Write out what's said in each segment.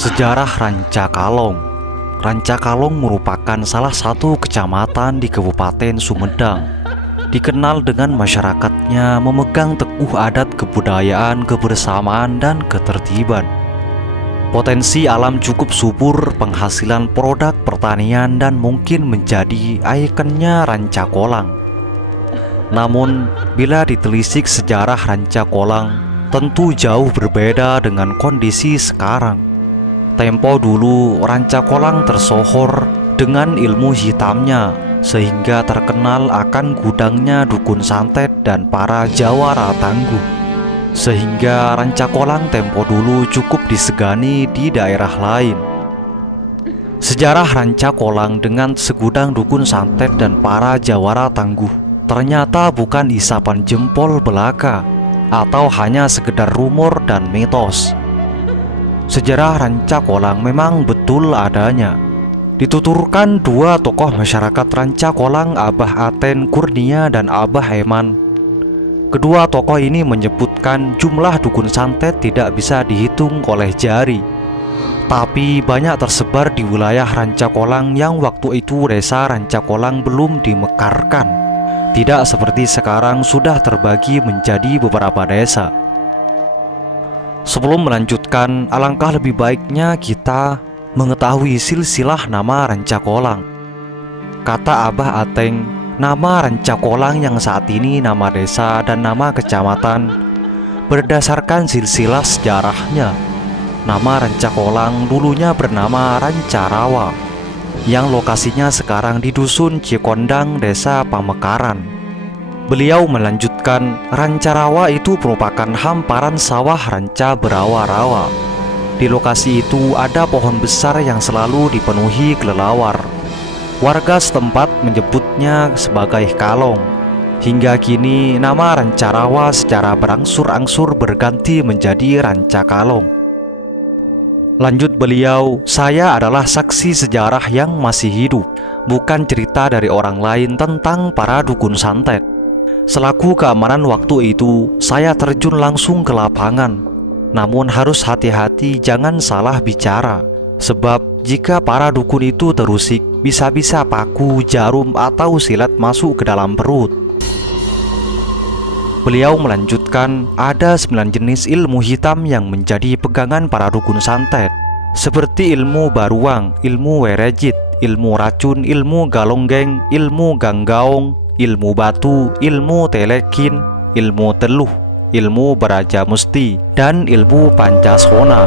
Sejarah Rancakalong. Rancakalong merupakan salah satu kecamatan di Kabupaten Sumedang. Dikenal dengan masyarakatnya memegang teguh adat kebudayaan, kebersamaan, dan ketertiban. Potensi alam cukup subur, penghasilan produk pertanian, dan mungkin menjadi ikonnya Rancakolang. Namun, bila ditelisik sejarah Rancakolang, tentu jauh berbeda dengan kondisi sekarang. Tempo dulu, Rancakolang tersohor dengan ilmu hitamnya, sehingga terkenal akan gudangnya dukun santet dan para jawara tangguh. Sehingga Rancakolang tempo dulu cukup disegani di daerah lain. Sejarah Rancakolang dengan segudang dukun santet dan para jawara tangguh ternyata bukan isapan jempol belaka atau hanya sekedar rumor dan mitos. Sejarah Rancakolang memang betul adanya. Dituturkan dua tokoh masyarakat Rancakolang, Abah Aten Kurnia dan Abah Eman. Kedua tokoh ini menyebutkan jumlah dukun santet tidak bisa dihitung oleh jari, tapi banyak tersebar di wilayah Rancakolang yang waktu itu desa Rancakolang belum dimekarkan. Tidak seperti sekarang sudah terbagi menjadi beberapa desa. Sebelum melanjutkan, alangkah lebih baiknya kita mengetahui silsilah nama Rancakolang. Kata Abah Ateng, nama Rancakolang yang saat ini nama desa dan nama kecamatan berdasarkan silsilah sejarahnya. Nama Rancakolang dulunya bernama Rancarawa, yang lokasinya sekarang di Dusun Cikondang, Desa Pamekaran. Beliau melanjutkan, Rancarawa itu merupakan hamparan sawah ranca berawa-rawa. Di lokasi itu ada pohon besar yang selalu dipenuhi kelelawar. Warga setempat menyebutnya sebagai kalong. Hingga kini nama Rancarawa secara berangsur-angsur berganti menjadi Rancakalong. Lanjut beliau, saya adalah saksi sejarah yang masih hidup, bukan cerita dari orang lain tentang para dukun santet. Selaku keamanan waktu itu, saya terjun langsung ke lapangan. Namun harus hati-hati jangan salah bicara, sebab jika para dukun itu terusik, bisa-bisa paku, jarum, atau silet masuk ke dalam perut. Beliau melanjutkan, ada 9 jenis ilmu hitam yang menjadi pegangan para dukun santet, seperti ilmu baruang, ilmu werejit, ilmu racun, ilmu galonggeng, ilmu ganggaung, ilmu batu, ilmu telekin, ilmu teluh, ilmu beraja musti, dan ilmu pancasona.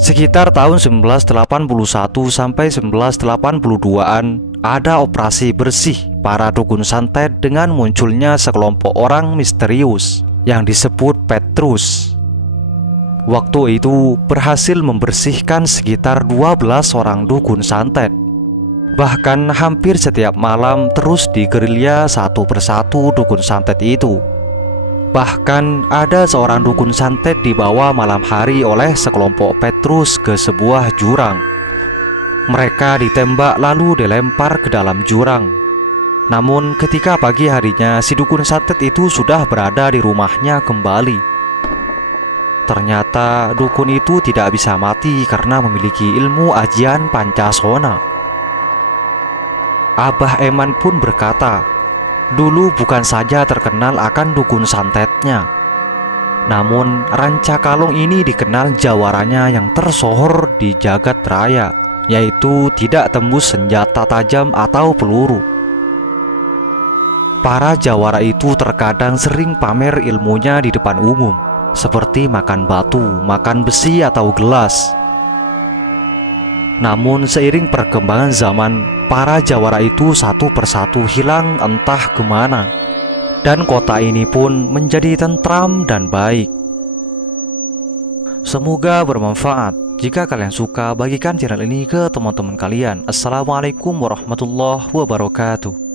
Sekitar tahun 1981 sampai 1982-an ada operasi bersih para dukun santet dengan munculnya sekelompok orang misterius yang disebut Petrus. Waktu itu berhasil membersihkan sekitar 12 orang dukun santet. Bahkan hampir setiap malam terus digerilya satu persatu dukun santet itu. Bahkan ada seorang dukun santet dibawa malam hari oleh sekelompok Petrus ke sebuah jurang. Mereka ditembak lalu dilempar ke dalam jurang. Namun ketika pagi harinya si dukun santet itu sudah berada di rumahnya kembali. Ternyata dukun itu tidak bisa mati karena memiliki ilmu ajian pancasona. Abah Eman pun berkata, dulu bukan saja terkenal akan dukun santetnya, namun Rancakalong ini dikenal jawaranya yang tersohor di jagat raya, yaitu tidak tembus senjata tajam atau peluru. Para jawara itu terkadang sering pamer ilmunya di depan umum, seperti makan batu, makan besi, atau gelas. Namun seiring perkembangan zaman, para jawara itu satu persatu hilang entah kemana, dan kota ini pun menjadi tentram dan baik. Semoga bermanfaat. Jika kalian suka, bagikan channel ini ke teman-teman kalian. Assalamualaikum warahmatullahi wabarakatuh.